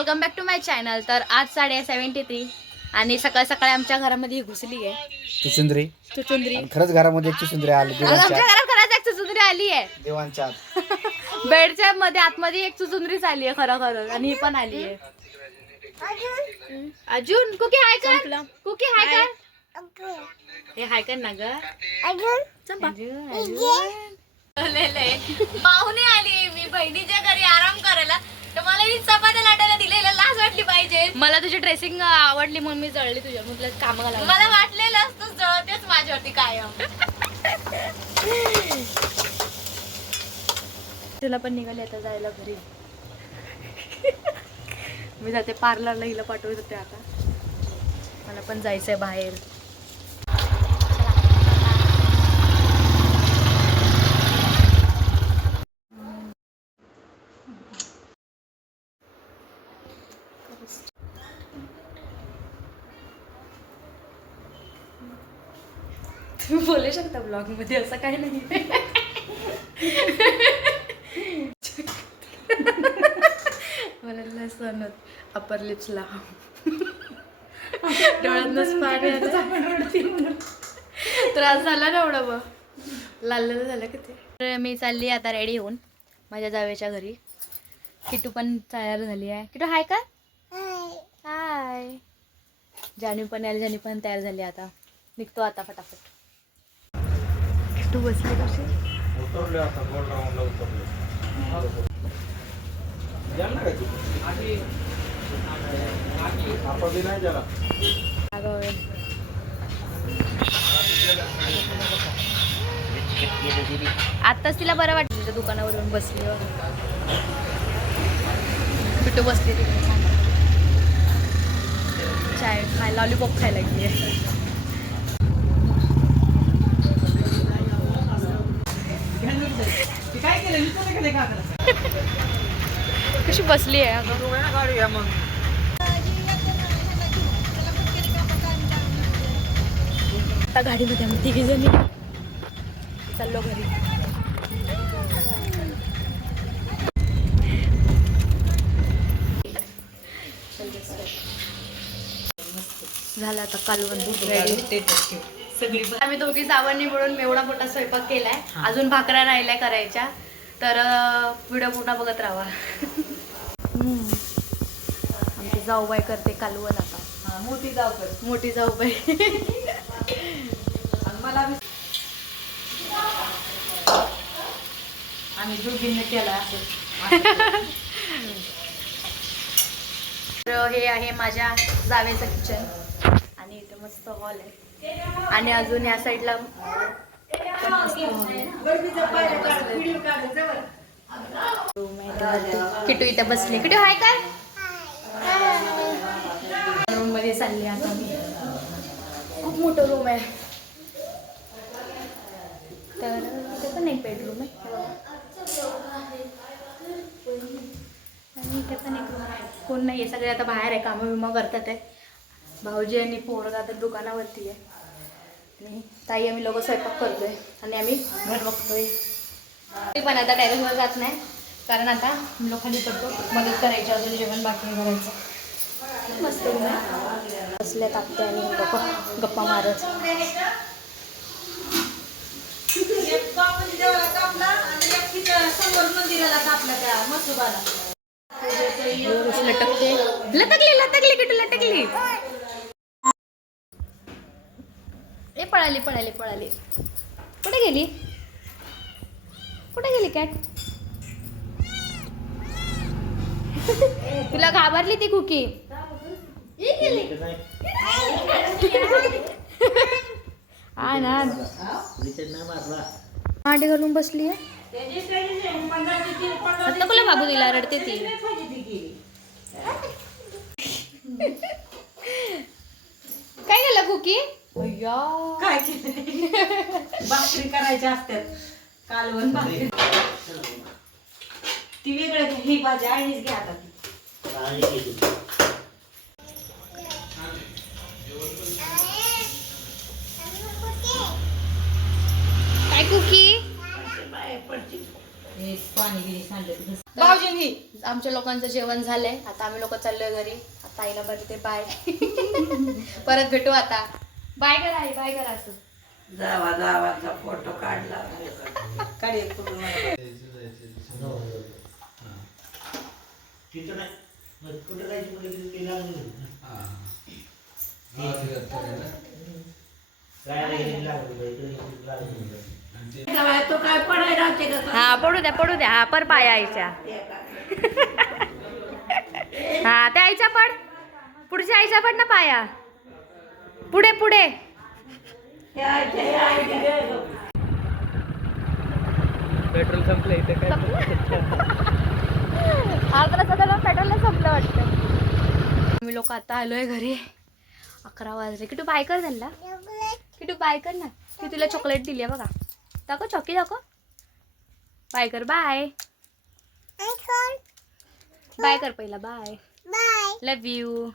Welcome back to my channel. तर आज 73 आणि सकाळ सकाळी आमच्या घरामध्ये घुसली आहे चुचुंद्री। खरंच घरामध्ये एक चुचुंद्री आली आमच्या घरात खरंच एक चुचुंद्री आली आहे देवांच्या बेडच्या मध्ये आतमध्ये एक चुचुंद्रीच आली आहे खरं आणि ही पण आली आहे अजून कुकी हाय का कुकी हाय का हे हाय का ना ग पाहुणे आली मी बहिणीच्या घरी आराम करायला तर मला ही चपात्या लाटायला दिलेला लाज वाटली पाहिजे। मला तुझी ड्रेसिंग आवडली म्हणून मी जळली तुझ्या म्हटलं काम घाला मला वाटलेलं असतं जळतेच माझ्यावरती कायम। तिला पण निघाली आता जायला घरी मी जाते पार्लरला हिला पाठवत होते आता मला पण जायचंय बाहेर। तुम्ही बोलू शकता ब्लॉग मध्ये असं काही नाही मला लसण अपर लिप्सला डोळ्यातनच पाणी त्रास झाला ना एवढा मग लाल झालं किती। तर मी चालली आता रेडी होऊन माझ्या जावेच्या घरी। किटू पण तयार झाली आहे। किटू हाय का हाय जानू पण आली जानू पण तयार झाली आता निघतो आता फटाफट। किटू बसली कशी उतरले आता गोल राऊंडला उतरले जाणार का तू आपण भी नाही जरा आताच तिला बरं वाटतं तिच्या दुकानावरून बसली किटू बसली तिकडे चाय खाय लॉलीपॉप खायला लागली कशी बसली आहे आता गाडीमध्ये आम्ही तिघी जणी चाललो घरी। झालं आता कालवण रेडी सगळी आम्ही दोघी जावांनी मिळून एवढा मोठा स्वयंपाक केलाय अजून भाकऱ्या राहिल्या करायच्या तर व्हिडिओ पूर्ण बघत राहा। आमची जाऊबाई करते कालवण आता मोठी जाऊबाई मला आम्ही दोघींनी केला तर हे आहे माझ्या जावेचं किचन आणि इथे मस्त हॉल आहे आणि अजून या साईडला किटू इथे बसले। किटू हाय काय रूम मध्ये चालली आता मी खूप मोठं रूम आहे तर इथे पण एक बेडरूम आहे आणि इथे पण एक रूम आहे कोण नाही आहे सगळे आता बाहेर आहे कामं विमा करतात आहे भाऊजी आणि पोरगा तर दुकानावरती आहे आणि ताई आम्ही लोक स्वयंपाक करतोय आणि आम्ही घर बघतोय। पण आता टेरेसवर जात नाही कारण आता लोक खाली करतो मदत करायची अजून जेवण बाकी करायचं मस्त बसल्यात आत्या आणि लोक गप्पा मारत लटकते लटकली किटू लटकली ए पळाली कुठे गेली कॅट तुला घाबरली ती कुकी हा ना मांडी घालून बसली आहे आता कोला बाबू दिला रडते ती काय झालं कुकी काय भाकरी करायच्या असतात कालवण भाकरी ती वेगळं ही भाजी आईच घ्या आता काय कुकी हे पाणी बिणी सांडलं की घस- भाऊजींनी आमच्या लोकांचं जेवण झालंय. आता आम्ही लोक चाललोय घरी. आता आईला बघते बाय. परत भेटू आता. बाय करा आई, बाय करा असं. जावाचा फोटो काढला. काढ एक फोटो मला. तो काय पडायला राहते का? हा पडू द्या. हा पर पाय आईच्या. हा त्या आईच्या पड. पुढच्या आईच्या पड ना पाया. पुढे पुढे. पेट्रोल संपलं इथे काय पेट्रोल संपलं वाटतं. मी लोक आता आलोय घरी. 11 वाजले. किटू बाय कर त्यांना. किटू बाय कर ना. ती तुला चॉकलेट दिली आहे बघा. दाखव चॉकी दाखव. बाय कर. बाय बाय कर पहिला. बाय. Love you.